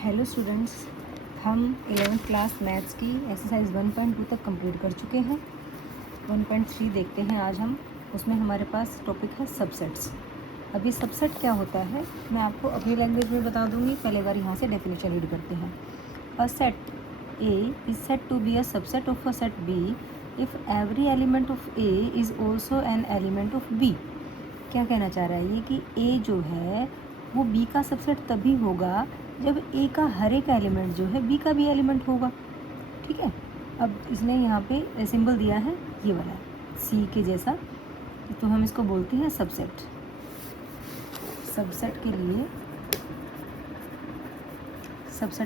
Hello students, हम 11th class maths की exercise 1.2 तक कंप्लीट कर चुके हैं। 1.3 देखते हैं आज हम। उसमें हमारे पास टॉपिक है सबसेट्स। अभी सबसेट क्या होता है मैं आपको अपनी लैंग्वेज में बता दूंगी। पहले बार यहाँ से डेफिनेशन रीड करते हैं। A set A is set to be a subset of a set B if every element of A is also an element of B. क्या कहना चाह रहा है ये कि ए जो है वो बी का सबसेट तभी होगा जब ए का हर एक एलिमेंट जो है बी का भी एलिमेंट होगा। ठीक है, अब इसने यहाँ पे सिंबल दिया है ये वाला सी के जैसा, तो हम इसको बोलते हैं सबसेट। सबसेट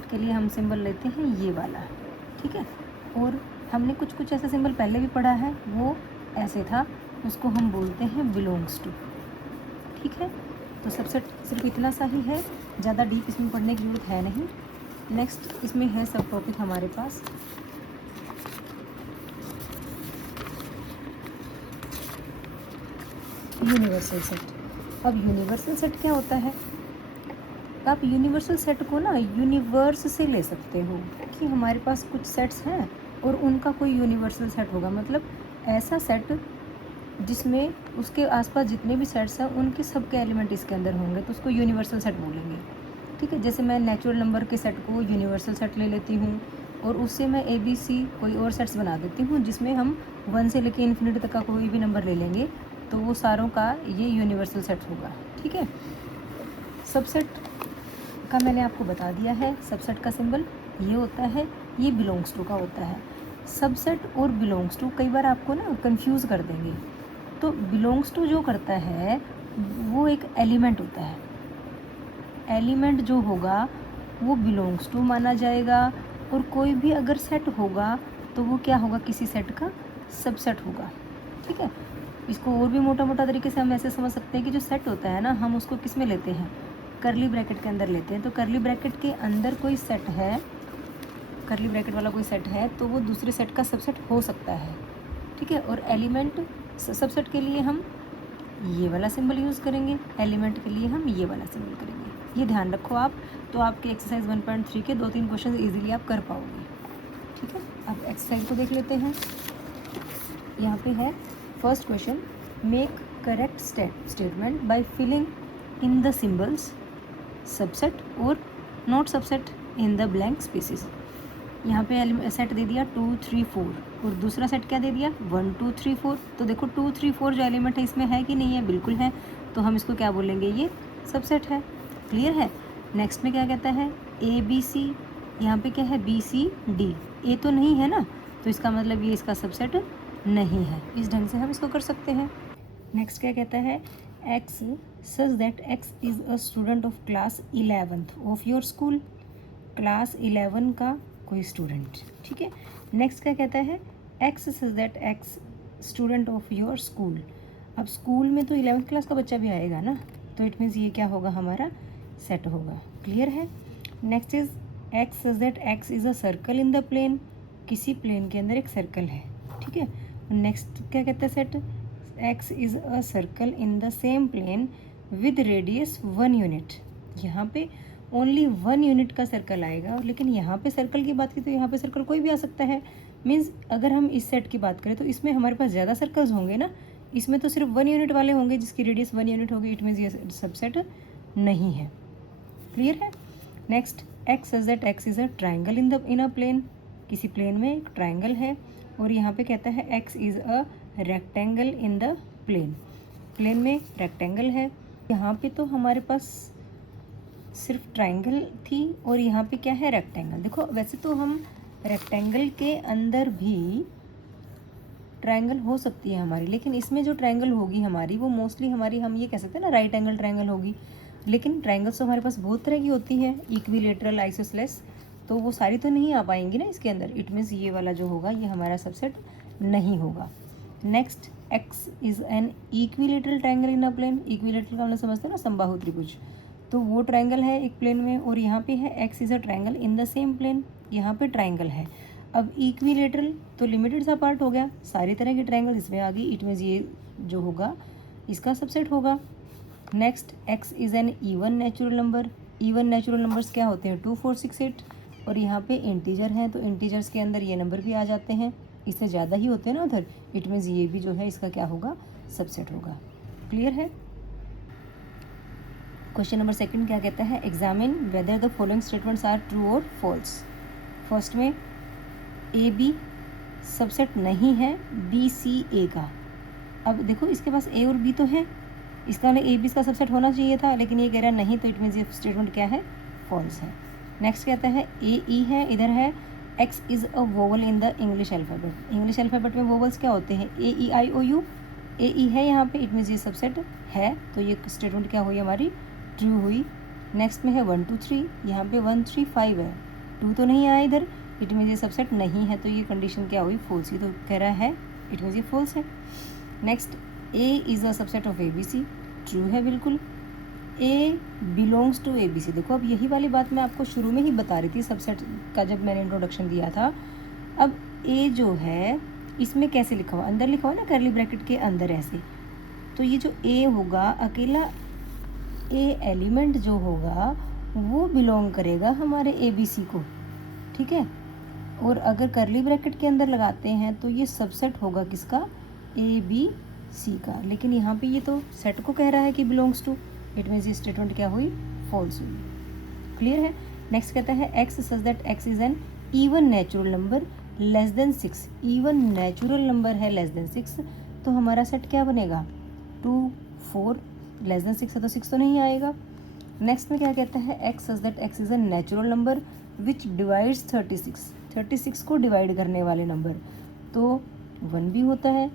के लिए हम सिंबल लेते हैं ये वाला। ठीक है, और हमने कुछ कुछ ऐसा सिंबल पहले भी पढ़ा है, वो ऐसे था, उसको हम बोलते हैं बिलोंग्स टू। ठीक है, तो सबसेट सिर्फ इतना सा ही है, ज़्यादा डीप इसमें पढ़ने की जरूरत है नहीं। नेक्स्ट इसमें है सब टॉपिक हमारे पास यूनिवर्सल सेट। अब यूनिवर्सल सेट क्या होता है? आप यूनिवर्सल सेट को ना यूनिवर्स से ले सकते हो कि हमारे पास कुछ सेट्स हैं और उनका कोई यूनिवर्सल सेट होगा। मतलब ऐसा सेट जिसमें उसके आसपास जितने भी सेट्स हैं उनके सब के एलिमेंट इसके अंदर होंगे, तो उसको यूनिवर्सल सेट बोलेंगे। ठीक है, जैसे मैं नेचुरल नंबर के सेट को यूनिवर्सल सेट ले लेती हूँ और उससे मैं ए बी सी कोई और सेट्स बना देती हूँ जिसमें हम 1 से लेकर इन्फिनिटी तक का कोई भी नंबर ले लेंगे, तो वो सारों का ये यूनिवर्सल सेट होगा। ठीक है, सबसेट का मैंने आपको बता दिया है। सबसेट का सिंबल ये होता है, ये बिलोंग्स टू का होता है। सबसेट और बिलोंग्स टू कई बार आपको ना कंफ्यूज कर देंगे। तो बिलोंग्स टू जो करता है वो एक एलिमेंट होता है। एलिमेंट जो होगा वो बिलोंग्स टू माना जाएगा, और कोई भी अगर सेट होगा तो वो क्या होगा, किसी सेट का सबसेट होगा। ठीक है, इसको और भी मोटा मोटा तरीके से हम ऐसे समझ सकते हैं कि जो सेट होता है ना, हम उसको किस में लेते हैं, करली ब्रैकेट के अंदर लेते हैं। तो करली ब्रैकेट के अंदर कोई सेट है, करली ब्रैकेट वाला कोई सेट है, तो वो दूसरे सेट का सबसेट हो सकता है। ठीक है, और एलिमेंट सबसेट के लिए हम ये वाला सिंबल यूज़ करेंगे, एलिमेंट के लिए हम ये वाला सिंबल करेंगे। ये ध्यान रखो आप, तो आपके एक्सरसाइज 1.3 के 2-3 क्वेश्चन इजीली आप कर पाओगे। ठीक है, अब एक्सरसाइज को देख लेते हैं। यहाँ पे है first question, make correct statement by filling in the symbols subset और not subset in the blank spaces. यहाँ पे सेट दे दिया 2 3 4 और दूसरा सेट क्या दे दिया 1 2 3 4। तो देखो 2 3 4 जो एलिमेंट है इसमें है कि नहीं है, बिल्कुल है, तो हम इसको क्या बोलेंगे, ये सबसेट है। क्लियर है। नेक्स्ट में क्या कहता है, ए बी सी, यहाँ पे क्या है बी सी डी, ए तो नहीं है ना, तो इसका मतलब ये इसका सबसेट नहीं है। इस ढंग से हम इसको कर सकते हैं। नेक्स्ट क्या कहता है, x such that X is a student of class 11th of your school. Class 11 का कोई स्टूडेंट। ठीक है, नेक्स्ट क्या कहता है, x such that x student of your school. अब स्कूल में तो 11th क्लास का बच्चा भी आएगा ना, तो इट मीन्स ये क्या होगा, हमारा सेट होगा। क्लियर है। Next is X such that X is a circle in the plane. किसी प्लेन के अंदर एक सर्कल है। ठीक है, नेक्स्ट क्या कहता है set, X is a circle in the same plane with radius 1 unit. यहाँ पे ओनली 1 यूनिट का सर्कल आएगा, लेकिन यहाँ पे सर्कल की बात की तो यहाँ पे सर्कल कोई भी आ सकता है। मीन्स अगर हम इस सेट की बात करें तो इसमें हमारे पास ज़्यादा सर्कल्स होंगे ना, इसमें तो सिर्फ 1 यूनिट वाले होंगे जिसकी रेडियस 1 यूनिट होगी। इट मीन्स ये सबसेट नहीं है। क्लियर है। Next, X such that X is a triangle in a plane. किसी प्लेन में एक ट्राइंगल है, और यहाँ पे कहता है X is a rectangle in the plane. Plane में रेक्टेंगल है, यहाँ पे तो हमारे पास सिर्फ ट्राइंगल थी और यहाँ पे क्या है, रेक्टेंगल। देखो वैसे तो हम रेक्टेंगल के अंदर भी ट्राइंगल हो सकती है हमारी, लेकिन इसमें जो ट्राइंगल होगी हमारी वो मोस्टली हमारी, हम ये कह सकते हैं ना, राइट एंगल ट्राइंगल होगी। लेकिन ट्राइंगल्स तो हमारे पास बहुत तरह की होती है, इक्विलेटरल, आइसोसेलेस, तो वो सारी तो नहीं आ पाएंगी ना इसके अंदर। इट मीन्स ये वाला जो होगा ये हमारा सबसेट नहीं होगा। Next, X is an equilateral triangle in a plane. Equilateral का हम लोग समझते हैं ना, समबाहु त्रिभुज, तो वो ट्राइंगल है एक प्लेन में, और यहाँ पे है X is a triangle in the same plane, यहाँ पे ट्राइंगल है। अब इक्विलेटरल तो लिमिटेड सा पार्ट हो गया, सारी तरह की ट्राइंगल इसमें आ गई। इट मीन्स ये जो होगा इसका सबसेट होगा। Next, X is N even natural number. Even natural numbers क्या होते हैं 2 4 6 8, और यहाँ पे इंटीजर हैं तो इंटीजर्स के अंदर ये नंबर भी आ जाते हैं, इससे ज़्यादा ही होते हैं ना उधर, इट मीन्स ये भी जो है इसका क्या होगा, सबसेट होगा। क्लियर है। क्वेश्चन नंबर सेकंड क्या कहता है, examine whether the following statements are true और फॉल्स। फर्स्ट में ए बी सबसेट नहीं है बी सी ए का। अब देखो इसके पास ए और बी तो है, इसका मतलब ए बी इसका सबसेट होना चाहिए था, लेकिन ये कह रहा है नहीं, तो इट मीन्स ये स्टेटमेंट क्या है, फॉल्स है। नेक्स्ट कहता है ए ई है, इधर है X is a vowel in the English alphabet. English alphabet में वोवल्स क्या होते हैं, ए ई आई ओ यू, ए ई है यहाँ पे, इट मीन्स ये सबसेट है, तो ये स्टेटमेंट क्या हुई हमारी, ट्रू हुई। नेक्स्ट में है 1 2 3, यहाँ पे 1 3 5 है, 2 तो नहीं आया इधर, इट मीन्स ये सबसेट नहीं है, तो ये कंडीशन क्या हुई, फॉल्स ही, तो कह रहा है इट मीन्स ये फॉल्स है। Next A is a subset of A B C, true है बिल्कुल। A belongs to A B C, देखो अब यही वाली बात मैं आपको शुरू में ही बता रही थी सबसेट का जब मैंने इंट्रोडक्शन दिया था। अब ए जो है इसमें कैसे लिखा हुआ, अंदर लिखा हुआ ना कर्ली ब्रैकेट के अंदर ऐसे, तो ये जो ए होगा अकेला ए एलिमेंट जो होगा वो बिलोंग करेगा हमारे ए बी सी को, ठीक है। और अगर कर्ली ब्रैकेट के अंदर लगाते हैं तो ये सबसेट होगा किसका, ए बी सी का, लेकिन यहाँ पे ये तो सेट को कह रहा है कि बिलोंग्स टू, इट मीन्स ये स्टेटमेंट क्या हुई, फॉल्स हुई। क्लियर है। नेक्स्ट कहता है x such that x is an even natural number less than 6, even natural number है लेस देन 6, तो हमारा सेट क्या बनेगा, 2 4, लेस देन 6 है तो 6 तो नहीं आएगा। नेक्स्ट में क्या कहता है x such that x is an natural number which divides 36, 36 को डिवाइड करने वाले नंबर, तो 1 भी होता है,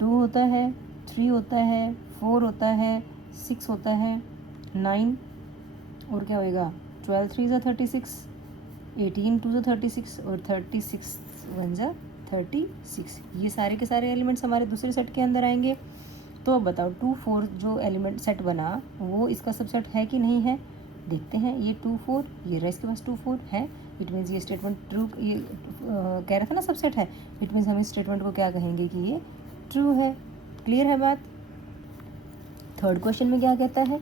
2 होता है, 3 होता है, 4 होता है, 6 होता है, 9 और क्या होएगा, 12 3 ज़ा 36, 18 2 ज़ा 36 और 36 1 ज़ा 36, ये सारे के सारे एलिमेंट्स हमारे दूसरे सेट के अंदर आएंगे। तो अब बताओ 2 4 जो एलिमेंट सेट बना वो इसका सबसेट है कि नहीं है, देखते हैं। ये 2 4, ये रहा इसके पास 2 4 है, इट मीन्स ये स्टेटमेंट ट्रू, ये कह रहा था ना सबसेट है, इट मीन्स हम इस स्टेटमेंट को क्या कहेंगे कि ये ट्रू है। क्लियर है बात। थर्ड क्वेश्चन में क्या कहता है,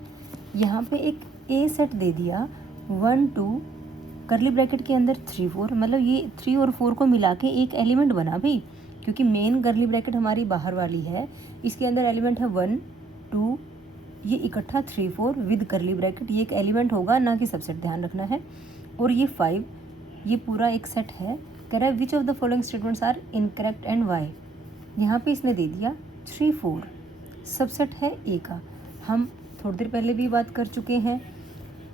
यहाँ पे एक ए सेट दे दिया 1 2 कर्ली ब्रैकेट के अंदर 3 4, मतलब ये 3 और 4 को मिला के एक एलिमेंट बना भाई, क्योंकि मेन कर्ली ब्रैकेट हमारी बाहर वाली है, इसके अंदर एलिमेंट है 1 2, ये इकट्ठा 3 4 विद कर्ली ब्रैकेट, ये एक एलिमेंट होगा ना कि सबसेट, ध्यान रखना है। और ये 5, ये पूरा एक सेट है। कह रहा है which of the following statements are incorrect and why. यहाँ पे इसने दे दिया 3 4 सबसेट है ए का। हम थोड़ी देर पहले भी बात कर चुके हैं,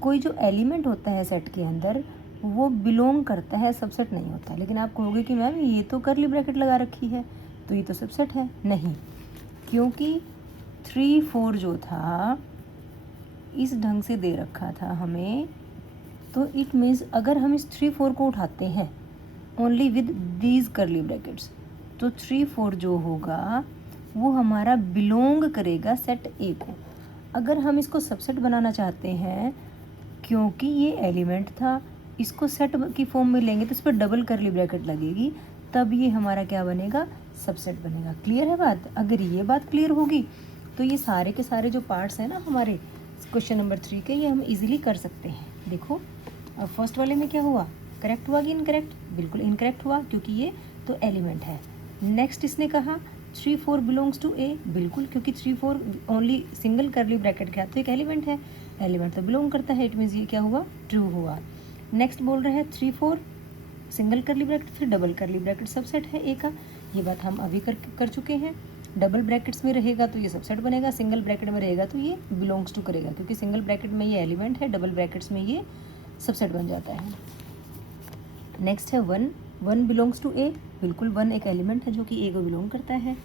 कोई जो एलिमेंट होता है सेट के अंदर वो बिलोंग करता है, सबसेट नहीं होता। लेकिन आप कहोगे कि मैम ये तो कर्ली ब्रैकेट लगा रखी है तो ये तो सबसेट है, नहीं, क्योंकि 3 4 जो था इस ढंग से दे रखा था हमें, तो इट मीन्स अगर हम इस 3 4 को उठाते हैं only with these curly brackets, तो 3 4 जो होगा वो हमारा बिलोंग करेगा सेट ए को। अगर हम इसको सबसेट बनाना चाहते हैं, क्योंकि ये एलिमेंट था, इसको सेट की फॉर्म में लेंगे तो इस पर डबल कर्ली ब्रैकेट लगेगी, तब ये हमारा क्या बनेगा, सबसेट बनेगा। क्लियर है बात। अगर ये बात क्लियर होगी तो ये सारे के सारे जो पार्ट्स हैं ना हमारे क्वेश्चन नंबर 3 के, ये हम इजीली कर सकते हैं। देखो अब फर्स्ट वाले में क्या हुआ, करेक्ट हुआ कि इनकरेक्ट, बिल्कुल इनकरेक्ट हुआ क्योंकि ये तो एलिमेंट है। नेक्स्ट इसने कहा 3 4 बिलोंग्स टू ए, बिल्कुल, क्योंकि 3 4 ओनली सिंगल कर्ली ब्रैकेट के तो एक एलिमेंट है, एलिमेंट तो बिलोंग करता है, इट मीन्स ये क्या हुआ, ट्रू हुआ। नेक्स्ट बोल रहे हैं 3 4 सिंगल कर्ली ब्रैकेट फिर डबल कर्ली ब्रैकेट सबसेट है ए का, ये बात हम अभी कर चुके हैं। डबल ब्रैकेट्स में रहेगा तो ये सबसेट बनेगा, सिंगल ब्रैकेट में रहेगा तो ये बिलोंग्स टू करेगा, क्योंकि सिंगल ब्रैकेट में ये एलिमेंट है, डबल ब्रैकेट्स में ये सबसेट बन जाता है। नेक्स्ट है 1 1 बिलोंग्स टू ए, बिल्कुल 1 एक एलिमेंट है जो कि ए को बिलोंग करता है।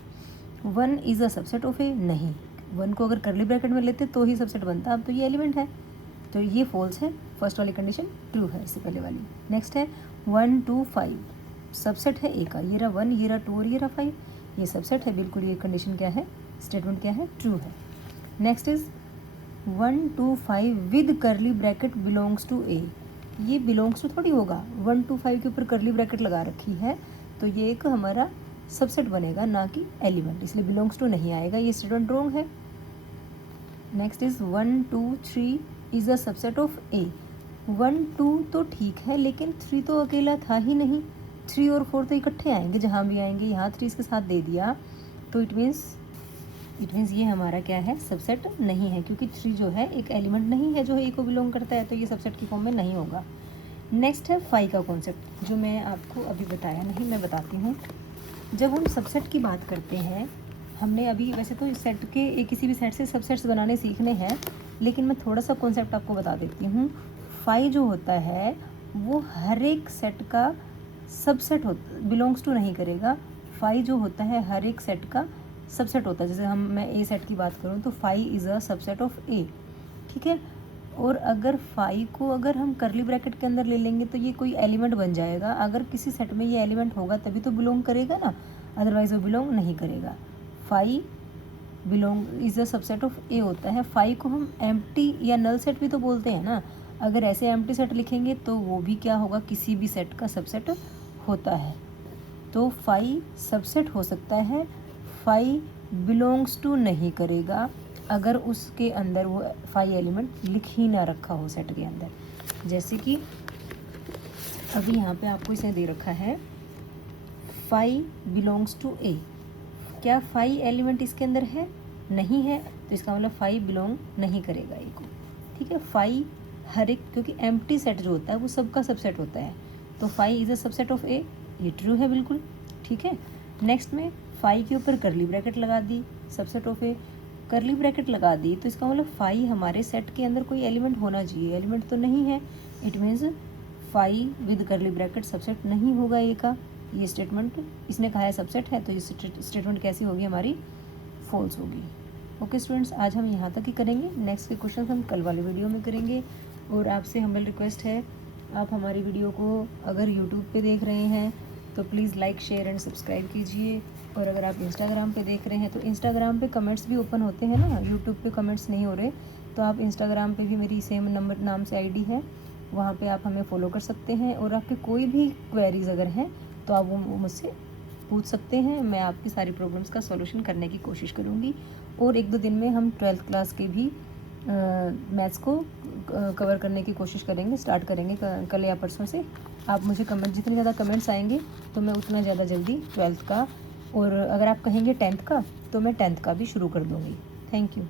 1 इज़ अ सबसेट ऑफ ए, नहीं, 1 को अगर कर्ली ब्रैकेट में लेते तो ही सबसेट बनता, अब तो ये एलिमेंट है, तो ये फॉल्स है। फर्स्ट वाली कंडीशन ट्रू है, इससे पहले वाली। नेक्स्ट है 1 2 5 सबसेट है ए का, ये रहा 1, ये रहा 2 और ये रहा 5, ये सबसेट है, बिल्कुल ये कंडीशन क्या है, स्टेटमेंट क्या है, ट्रू है। Next is 1 2 5 with curly bracket belongs to A, ये बिलोंग्स टू थोड़ी होगा, 1 2 5 के ऊपर कर्ली ब्रैकेट लगा रखी है तो ये एक हमारा सबसेट बनेगा ना कि एलिमेंट, इसलिए बिलोंग्स टू नहीं आएगा, ये स्टेटमेंट रॉन्ग है। Next is 1 2 3 is a subset of A. 1 2 तो ठीक है, लेकिन 3 तो अकेला था ही नहीं। 3 और 4 तो इकट्ठे आएंगे, जहाँ भी आएंगे। यहाँ 3 इसके साथ दे दिया तो इट मीन्स ये हमारा क्या है, सबसेट नहीं है, क्योंकि 3 जो है एक एलिमेंट नहीं है जो ए को बिलोंग करता है, तो ये सबसेट की फॉर्म में नहीं होगा। नेक्स्ट है फाई का कॉन्सेप्ट, जो मैं आपको अभी बताया नहीं, मैं बताती हूँ। जब हम सबसेट की बात करते हैं, हमने अभी वैसे तो इस सेट के किसी भी सेट से सबसेट्स बनाने सीखने हैं, लेकिन मैं थोड़ा सा कॉन्सेप्ट आपको बता देती हूँ। फाई जो होता है वो हर एक सेट का सबसेट बिलोंग्स टू नहीं करेगा। फाई जो होता है हर एक सेट का सबसेट होता है। जैसे मैं ए सेट की बात करूँ तो phi is a subset of A, ठीक है। और अगर फाई को अगर हम करली ब्रैकेट के अंदर ले लेंगे तो ये कोई एलिमेंट बन जाएगा। अगर किसी सेट में ये एलिमेंट होगा तभी तो बिलोंग करेगा ना, अदरवाइज वो बिलोंग नहीं करेगा। Phi belong is a subset of A होता है। फाई को हम एम्प्टी या नल सेट भी तो बोलते हैं ना। अगर ऐसे एम्प्टी सेट लिखेंगे तो वो भी क्या होगा, किसी भी सेट का सबसेट होता है। तो फाई सबसेट हो सकता है, फाई बिलोंग्स टू नहीं करेगा अगर उसके अंदर वो फाई एलिमेंट लिख ही ना रखा हो सेट के अंदर। जैसे कि अभी यहाँ पे आपको इसे दे रखा है फाई बिलोंग्स टू ए। क्या फाई एलिमेंट इसके अंदर है? नहीं है, तो इसका मतलब फाई बिलोंग नहीं करेगा ए को, ठीक है। फाई हर एक, क्योंकि एम्प्टी सेट जो होता है वो सबका सबसेट होता है, तो phi is a subset of A, ये ट्रू है बिल्कुल, ठीक है। नेक्स्ट में फाई के ऊपर करली ब्रैकेट लगा दी, सबसेट ऑफ ए, करली ब्रैकेट लगा दी, तो इसका मतलब फाई हमारे सेट के अंदर कोई एलिमेंट होना चाहिए, एलिमेंट तो नहीं है। It means phi with curly bracket subset नहीं होगा ए का। ये स्टेटमेंट इसने कहा है सबसेट है, तो ये स्टेटमेंट कैसी होगी हमारी, फॉल्स होगी। ओके स्टूडेंट्स, आज हम यहाँ तक ही करेंगे। नेक्स्ट के क्वेश्चन हम कल वाले वीडियो में करेंगे। और आपसे हम्बल रिक्वेस्ट है, आप हमारी वीडियो को अगर यूट्यूब पे देख रहे हैं तो please like share and subscribe कीजिए। और अगर आप इंस्टाग्राम पे देख रहे हैं तो इंस्टाग्राम पे कमेंट्स भी ओपन होते हैं ना, यूट्यूब पे कमेंट्स नहीं हो रहे, तो आप इंस्टाग्राम पे भी मेरी सेम नंबर नाम से आईडी है, वहाँ पे आप हमें फॉलो कर सकते हैं। और आपके कोई भी क्वेरीज अगर हैं तो आप वो मुझसे पूछ सकते हैं, मैं आपकी सारी प्रॉब्लम्स का सॉल्यूशन करने की कोशिश करूँगी। और 1-2 दिन में हम 12th क्लास के भी मैथ्स को कवर करने की कोशिश करेंगे, स्टार्ट करेंगे कल या परसों से। आप मुझे कमेंट, जितने ज़्यादा कमेंट्स आएंगे तो मैं उतना ज़्यादा जल्दी 12th का, और अगर आप कहेंगे 10th का तो मैं 10th का भी शुरू कर दूँगी। Thank you.